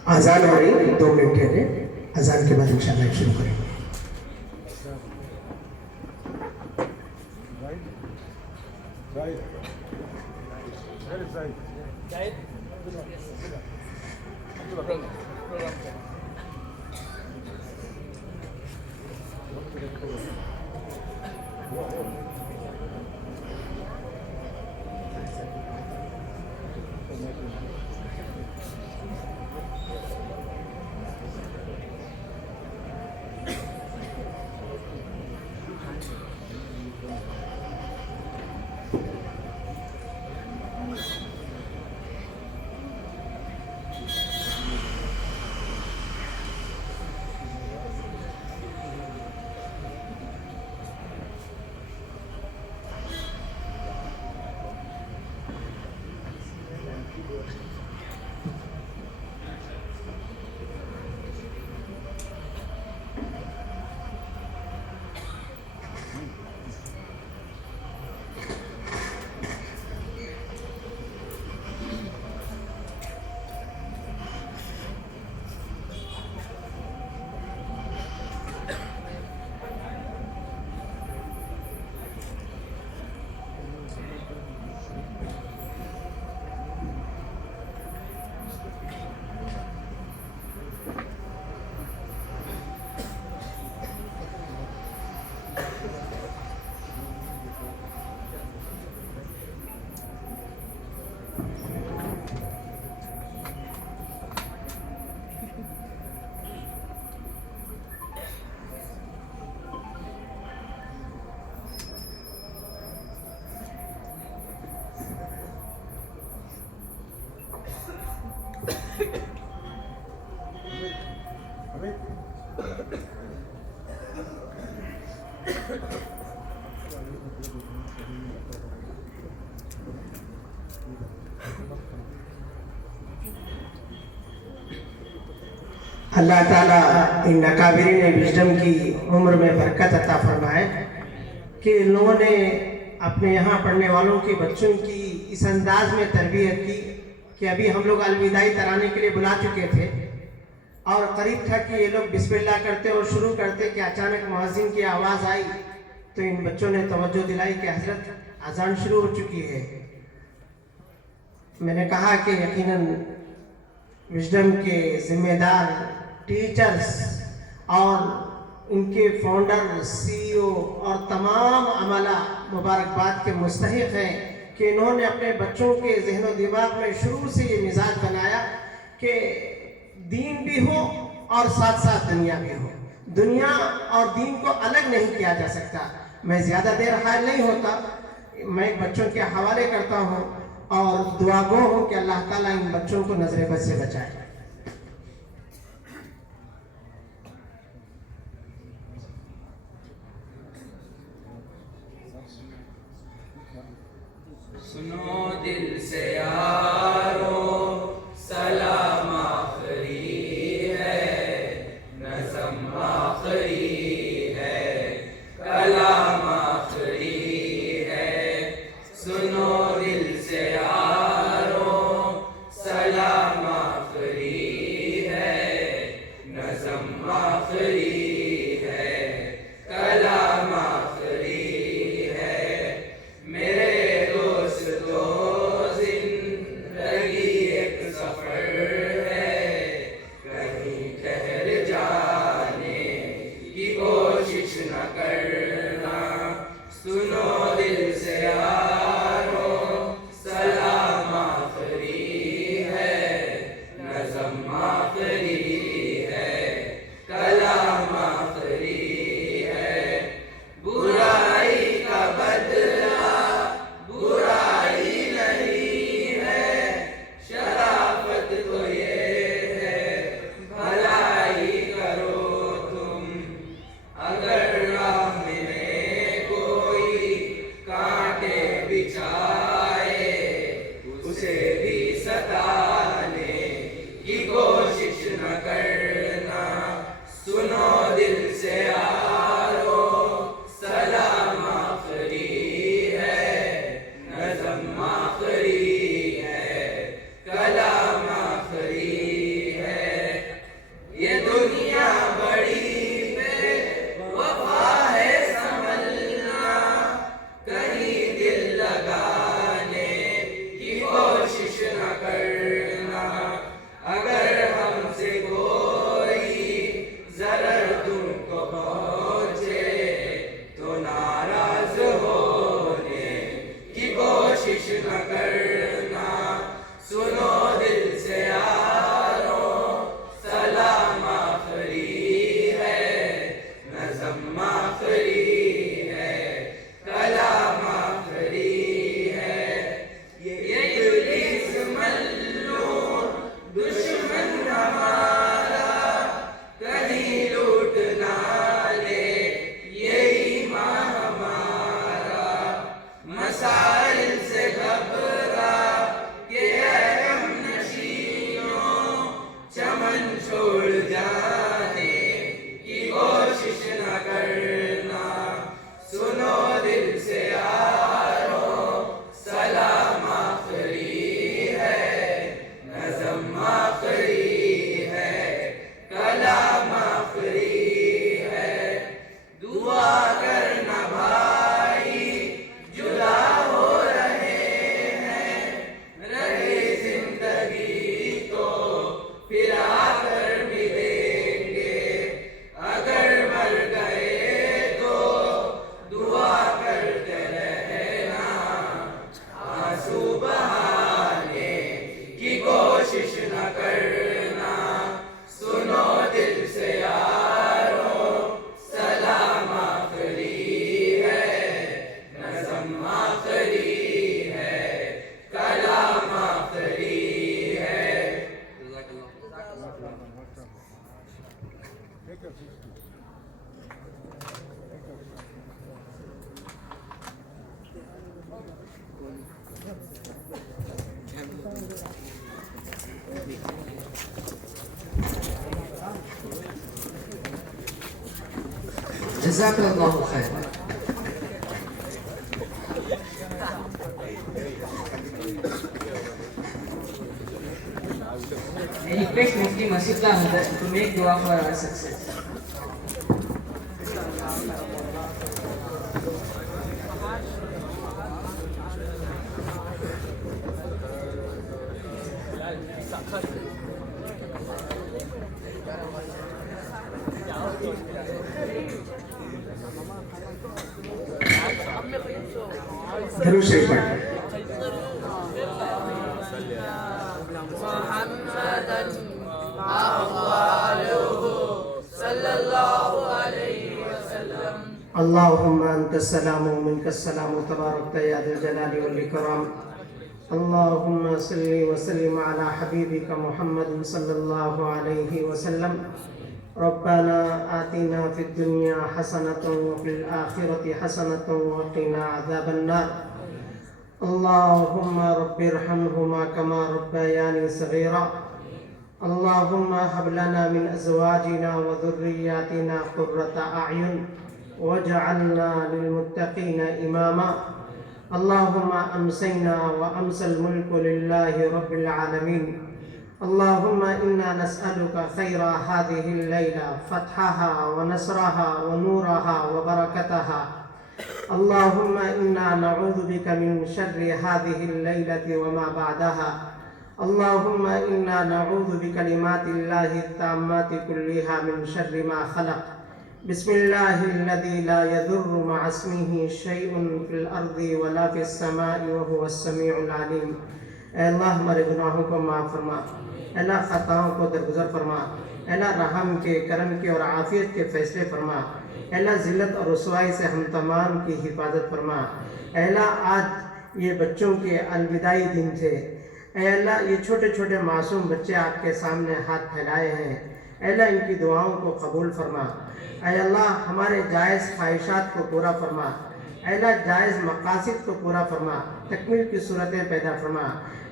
अजान हो रही 2 मिनट ठहरे, अजान के बाद इंशाल्लाह शुरू करेंगे। اللہ تعالیٰ ان اکابرین विजडम کی عمر میں برکت عطا فرمائے کہ ان لوگوں نے اپنے یہاں پڑھنے والوں کے بچوں کی اس انداز میں تربیت کی کہ ابھی ہم لوگ الوداعی ترانے کے لیے بلا چکے تھے اور قریب تھا کہ یہ لوگ بسم اللہ کرتے اور شروع کرتے کہ اچانک مؤذن کی آواز آئی تو ان بچوں نے توجہ دلائی کہ حضرت اذان شروع ہو چکی ہے. میں نے کہا کہ یقیناً وزڈم کے ذمہ دار ٹیچرز اور ان کے فاؤنڈر سی او اور تمام عملہ مبارکباد کے مستحق ہیں کہ انہوں نے اپنے بچوں کے ذہن و دماغ میں شروع سے یہ مزاج بنایا کہ دین بھی ہو اور ساتھ ساتھ دنیا بھی ہو. دنیا اور دین کو الگ نہیں کیا جا سکتا. میں زیادہ دیر حائل نہیں ہوتا, میں بچوں کے حوالے کرتا ہوں اور دعا گو ہوں کہ اللہ تعالیٰ ان بچوں کو نظر بد سے بچائے. سنو دل سے یارو سلام آخری ہے, نظم آخری ہے, کلام آخری ہے. سنو دل سے یارو سلام آخری ہے, نظم آخری ہے, کلام آخری ہے. میرے کلام Jazakallahu khair. I request Mufti Masifullah Ahmad to make dua for our success. درود شریف پڑھ. اللهم أنت السلام ومنك السلام تبارك يا ذا الجلال والإكرام. اللهم صل وسلم على حبيبك محمد صلى الله عليه وسلم. ربنا آتنا في الدنيا حسنة وفي الآخرة حسنة وقنا عذاب النار. اللهم رب ارحمهما كما ربياني صغيرا. اللهم هب لنا من أزواجنا وذرياتنا قرة أعين واجعلنا للمتقين إماما. اللهم أمسينا وأمسى الملك لله رب العالمين. اللهم إنا نسألك خير هذه الليلة، فتحها ونصرها ونورها وبركتها. اللهم إنا نعوذ بك من شر هذه الليلة وما بعدها. اللهم إنا نعوذ بكلمات الله التامات كلها من شر ما خلق. بسم الله الذي لا يضر مع اسمه شيء في الأرض ولا في السماء وهو السميع العليم. اے اللہ ہمارے گناہوں کو معاف فرما، اے اللہ خطاؤں کو درگزر فرما، اے اللہ رحم کے، کرم کے اور عافیت کے فیصلے فرما. اے اللہ ذلت اور رسوائی سے ہم تمام کی حفاظت فرما. اے اللہ آج یہ بچوں کے الوداعی دن تھے. اے اللہ یہ چھوٹے چھوٹے معصوم بچے آپ کے سامنے ہاتھ پھیلائے ہیں. اے اللہ ان کی دعاؤں کو قبول فرما. اے اللہ ہمارے جائز خواہشات کو پورا فرما. اے اللہ جائز مقاصد کو پورا فرما، تکمیل کی صورتیں پیدا فرما.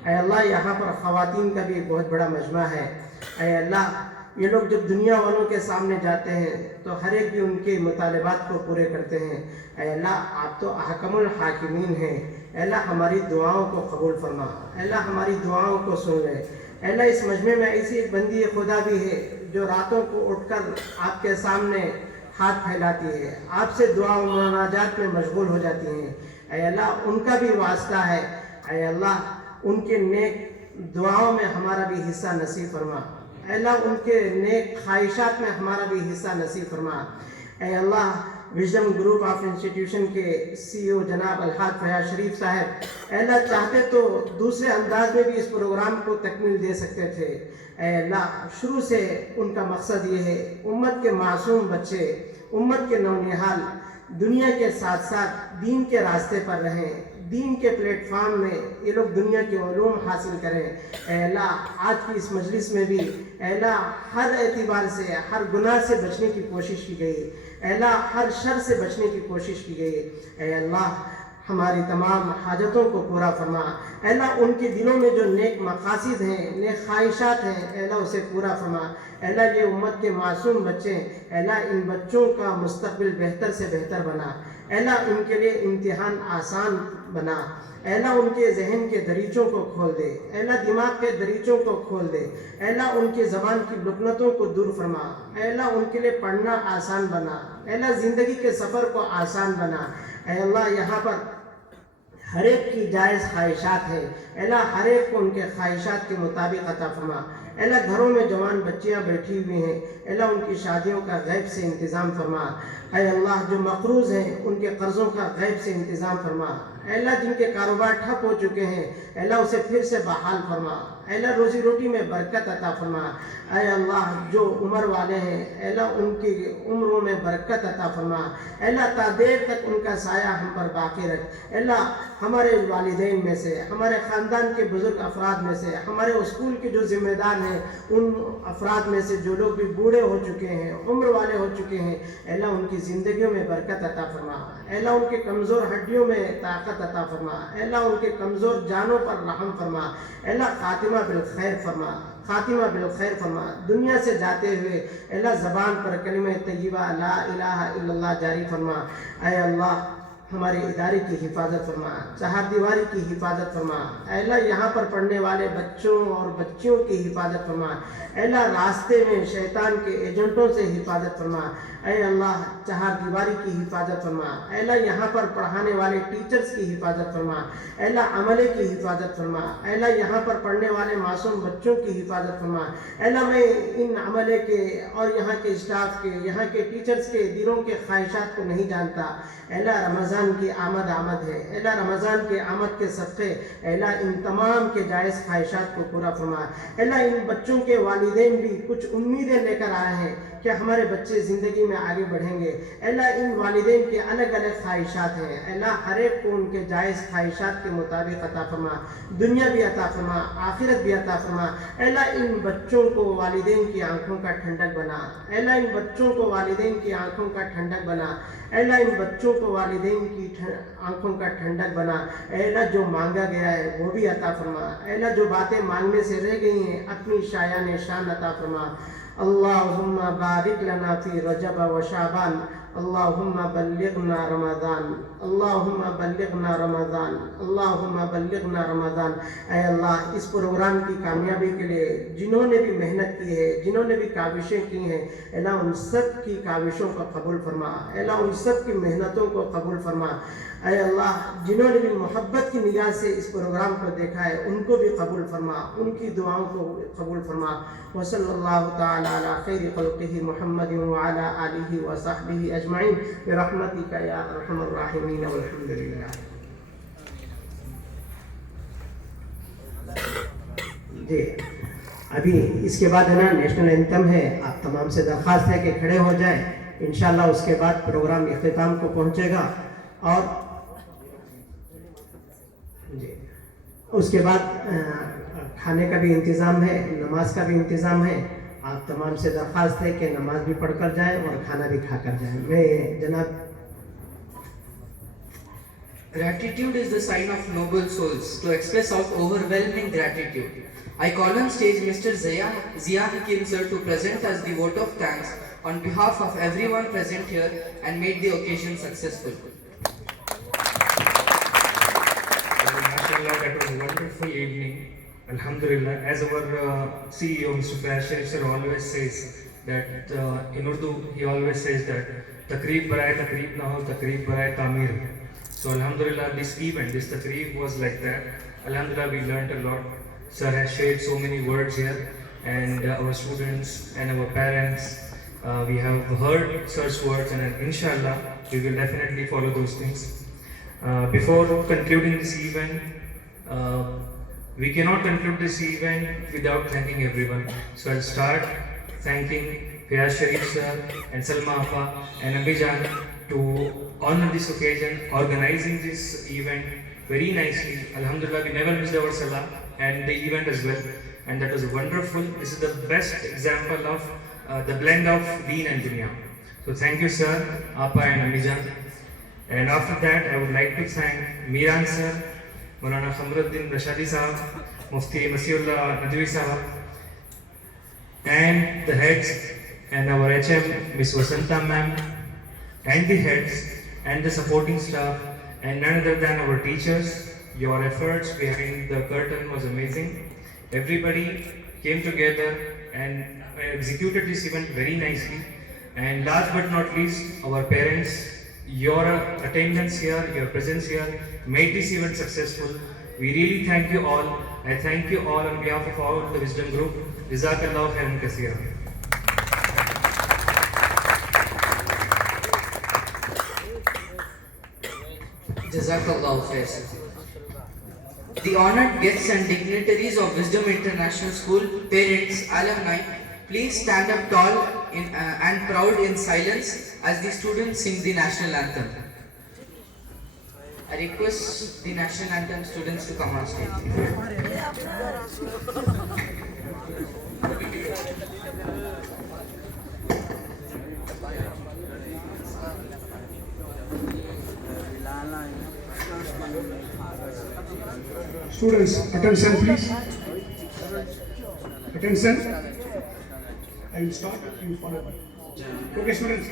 اے اللہ یہاں پر خواتین کا بھی بہت بڑا مجمع ہے. اے اللہ یہ لوگ جب دنیا والوں کے سامنے جاتے ہیں تو ہر ایک بھی ان کے مطالبات کو پورے کرتے ہیں. اے اللہ آپ تو احکم الحاکمین ہیں. اے اللہ ہماری دعاؤں کو قبول فرما. اے اللہ ہماری دعاؤں کو سن لے. اے اللہ اس مجمع میں ایسی ایک بندی خدا بھی ہے جو راتوں کو اٹھ کر آپ کے سامنے ہاتھ پھیلاتی ہے، آپ سے دعا و مناجات میں مشغول ہو جاتی ہیں. اے اللہ ان کا بھی واسطہ ہے. اے اللہ ان کے نیک دعاؤں میں ہمارا بھی حصہ نصیب فرما. اے اللہ ان کے نیک خواہشات میں ہمارا بھی حصہ نصیب فرما. اے اللہ وژڈم گروپ آف انسٹیٹیوشن کے سی او جناب الحاج فیاض شریف صاحب اے اللہ چاہتے تو دوسرے انداز میں بھی اس پروگرام کو تکمیل دے سکتے تھے. اے اللہ شروع سے ان کا مقصد یہ ہے امت کے معصوم بچے، امت کے نونہال دنیا کے ساتھ ساتھ دین کے راستے پر رہیں، دین کے پلیٹ فارم میں یہ لوگ دنیا کے علوم حاصل کریں. اے اللہ آج کی اس مجلس میں بھی اے اللہ ہر اعتبار سے ہر گناہ سے بچنے کی کوشش کی گئی. اے اللہ ہر شر سے بچنے کی کوشش کی گئی. اے اللہ ہماری تمام حاجتوں کو پورا فرما. اے اللہ ان کے دلوں میں جو نیک مقاصد ہیں، نیک خواہشات ہیں، اے اللہ اسے پورا فرما. اے اللہ یہ امت کے معصوم بچے ہیں، اے اللہ ان بچوں کا مستقبل بہتر سے بہتر بنا. اے اللہ ان کے لیے امتحان آسان بنا. اے اللہ ان کے ذہن کے دریچوں کو کھول دے. اے اللہ دماغ کے دریچوں کو کھول دے. اے اللہ ان کی زبان کی لکنتوں کو دور فرما. اے اللہ ان کے لیے پڑھنا آسان بنا. اے اللہ زندگی کے سفر کو آسان بنا. اے اللہ یہاں پر ہر ایک کی جائز خواہشات ہیں. اے اللہ ہر ایک کو ان کے خواہشات کے مطابق عطا فرما. اے اللہ گھروں میں جوان بچیاں بیٹھی ہوئی ہیں، اے اللہ ان کی شادیوں کا غیب سے انتظام فرما. اے اللہ جو مقروض ہیں ان کے قرضوں کا غیب سے انتظام فرما. اے اللہ جن کے کاروبار ٹھپ ہو چکے ہیں اے اللہ اسے پھر سے بحال فرما. اے اللہ روزی روٹی میں برکت عطا فرما. اے اللہ جو عمر والے ہیں اے اللہ ان کی عمروں میں برکت عطا فرما. اے اللہ تا دیر تک ان کا سایہ ہم پر باقی رکھ. اے اللہ ہمارے والدین میں سے, ہمارے خاندان کے بزرگ افراد میں سے, ہمارے اسکول کے جو ذمہ دار ہیں ان افراد میں سے جو لوگ بھی بوڑھے ہو چکے ہیں, عمر والے ہو چکے ہیں, اے اللہ ان کی زندگیوں میں برکت عطا فرما. اے اللہ ان کے کمزور ہڈیوں میں طاقت عطا فرما. اے اللہ ان کے کمزور جانوں پر رحم فرما. اے اللہ خاتمہ بالخیر فرما, خاتمہ بالخیر فرما. دنیا سے جاتے ہوئے اے اللہ زبان پر کلمہ طیبہ لا الہ الا اللہ جاری فرما. اے اللہ ہمارے ادارے کی حفاظت فرما, چہار دیواری کی حفاظت فرما. اے اللہ یہاں پر پڑھنے والے بچوں اور بچیوں کی حفاظت فرما. اے اللہ راستے میں شیطان کے ایجنٹوں سے حفاظت فرما. اے اللہ چہار دیواری کی حفاظت فرما. اے اللہ یہاں پر پڑھانے والے ٹیچرز کی حفاظت فرما. اے اللہ عملے کی حفاظت فرما. اے اللہ یہاں پر پڑھنے والے معصوم بچوں کی حفاظت فرما. اے اللہ میں ان عملے کے اور یہاں کے اسٹاف کے, یہاں کے ٹیچرز کے دلوں کے خواہشات کو نہیں جانتا. اے اللہ رمضان کی آمد ہے. اے اللہ رمضان کے آمد کے صدقے اے اللہ ان تمام کے جائز خواہشات کو پورا فرما. اے اللہ ان بچوں کے والدین بھی کچھ امیدیں لے کر آئے ہیں کہ ہمارے بچے زندگی میں آگے بڑھیں گے. اے اللہ ان والدین کے الگ الگ خواہشات ہیں. اے اللہ ہر ایک کو ان کے جائز خواہشات کے مطابق عطا فرما. دنیا بھی عطا فرما, آخرت بھی عطا فرما. اے اللہ ان بچوں کو والدین کی آنکھوں کا ٹھنڈک بنا. اے اللہ ان بچوں کو والدین کی آنکھوں کا ٹھنڈک بنا. اے اللہ ان بچوں کو والدین کی آنکھوں کا ٹھنڈک بنا. اے اللہ جو مانگا گیا ہے وہ بھی عطا فرما. اے اللہ جو باتیں مانگنے سے رہ گئی ہیں اپنی شایان شان عطا فرما. اللہم بارک لنا فی رجب و شعبان. اللہم بلغنا رمضان. اللہم بلغنا رمضان. اللہم بلغنا رمضان. اے اللہ اس پروگرام کی کامیابی کے لیے جنہوں نے بھی محنت کی ہے, جنہوں نے بھی کاوشیں کی ہیں, اے اللہ ان سب کی کاوشوں کو قبول فرما. اے اللہ ان سب کی محنتوں کو قبول فرما. اے اللہ جنہوں نے بھی محبت کی نگاہ سے اس پروگرام کو دیکھا ہے ان کو بھی قبول فرما, ان کی دعاؤں کو قبول فرما. وصلی اللہ تعالی علی خیر خلقہ محمد وعلی آلہ وصحبہ اجمعین برحمتک یا ارحم الراحمین والحمد للہ. جی ابھی اس کے بعد ہے نا نیشنل اینتھم ہے. آپ تمام سے درخواست ہے کہ کھڑے ہو جائیں. انشاءاللہ اس کے بعد پروگرام اختتام کو پہنچے گا اور جی اس کے بعد کھانے کا بھی انتظام ہے, نماز کا بھی انتظام ہے. آپ تمام سے درخواست ہے کہ نماز بھی پڑھ کر جائیں اور کھانا بھی کھا کر جائیں. میں جناب Gratitude is the sign of noble souls. To express our overwhelming gratitude, I call on stage Mr. Zia Hakim sir to present us the vote of thanks on behalf of everyone present here and make the occasion successful. MashaAllah, that was a wonderful evening. Alhamdulillah, as our CEO Mr. Fayaz Sharif sir always says that in Urdu he always says that takreeb baraye takreeb na ho, takreeb baraye taamir. So Alhamdulillah, this event, this takreeb was like that. Alhamdulillah, we learnt a lot. Sir has shared so many words here, and our students and our parents, we have heard sir's words, and inshallah we will definitely follow those things. Before concluding this event, we cannot conclude this event without thanking everyone. So I'll start thanking Fayaz Sharif sir and Salma Appa and Abhijan to honor this occasion, organizing this event very nicely. Alhamdulillah, we never missed our salah and the event as well, and that was wonderful. This is the best example of the blend of deen and dunya. So thank you sir, Appa and Abhijan. And after that, I would like to thank Miran sir, Maulana Khamruddin Rashadi sahab, Mufti Masiullah Nadwi sahab, and the heads and our HM Miss Vasanta ma'am, and the heads and the supporting staff, and none other than our teachers. Your efforts behind the curtain was amazing. Everybody came together and executed this event very nicely. And last but not least, our parents, your attendance here, your presence here made this event successful. We really thank you all. I thank you all on behalf of all the Wisdom Group. Jazakallahu khairan kaseera. Jazakallahu khair. The honored guests and dignitaries of Wisdom International School, parents, alumni, please stand up tall and proud in silence as the students sing the national anthem. I request the national anthem students to come on stage. Students, attention please. Attention. I will start. You will follow. Okay, students.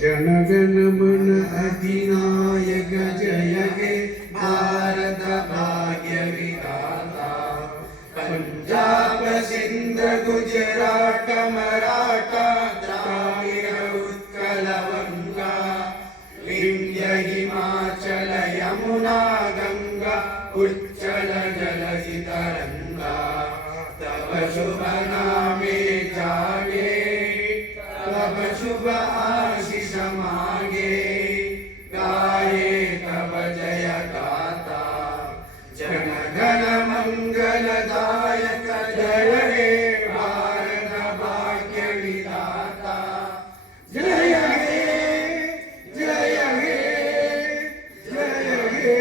जनगण मन अधिनायक जय हे भारत भाग्य विधाता पंजाब सिंध गुजरात मराठा द्राविड़ उत्कल बंगा विंध्य हिमाचल यमुना गंगा उच्चल जलधि तरंगा तब शुभ नामे जागे तब शुभ आशीष मांगे गाये तब जय गाता जन गण मंगल दायक जय हे भारत भाग्य विधाता जय हे जय हे जय हे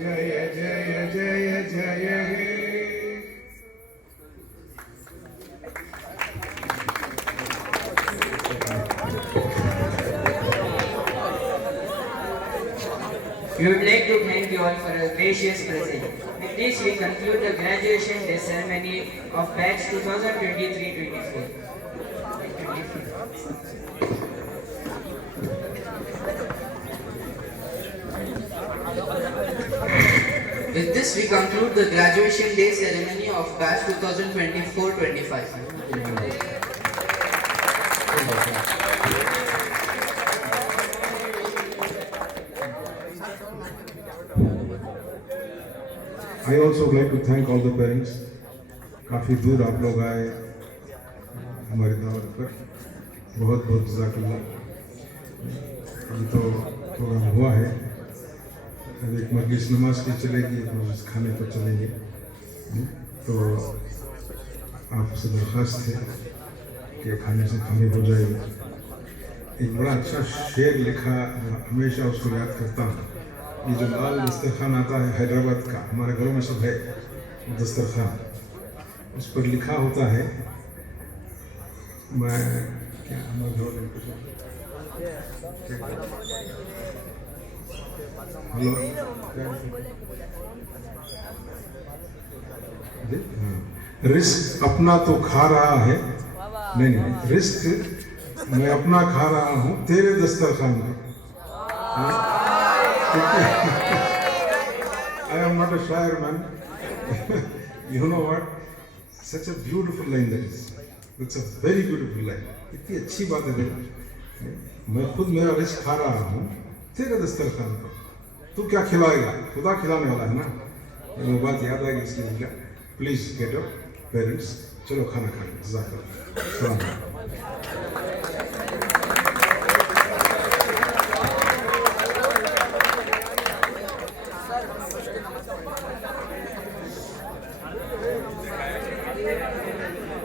जय जय जय जय हे. We would like to thank you all for a gracious present. With this, we conclude the graduation day ceremony of batch 2023-24. With this, we conclude the graduation day ceremony of batch 2024-25. I also would like to thank all the parents. काफ़ी दूर आप लोग आए हमारे दावत पर, बहुत बहुत जज़ाकल्लाह. अभी तो प्रोग्राम हुआ है, अब एक मजलिस नमाज की चलेगी, एक मजलिस खाने पर चलेंगे. तो आपसे दरख्वास्त है कि खाने से खाने हो जाएगी. एक बड़ा अच्छा शेर लिखा, हमेशा उसको याद करता हूँ. ये जो लाल दस्तरखान आता है हैदराबाद का, हमारे घरों में सब है दस्तरखान, उस पर लिखा होता है, मैं क्या हमारे घरों में हेलो रिस्क अपना तो खा रहा है, नहीं रिस्क मैं अपना खा रहा हूँ तेरे दस्तरखान में. I am not a shair man. You know what? Such a beautiful line that is. It's a very beautiful line. इतनी अच्छी बात है. मैं खुद मेरा रिस्क खा रहा हूँ तेरे दस्तरखान पर. तू क्या खिलाएगा? खुदा खिलाने वाला है ना. वो बात याद आएगी इसलिए. Please get up, parents. चलो खाना खाएं. जज़ाकल्लाह.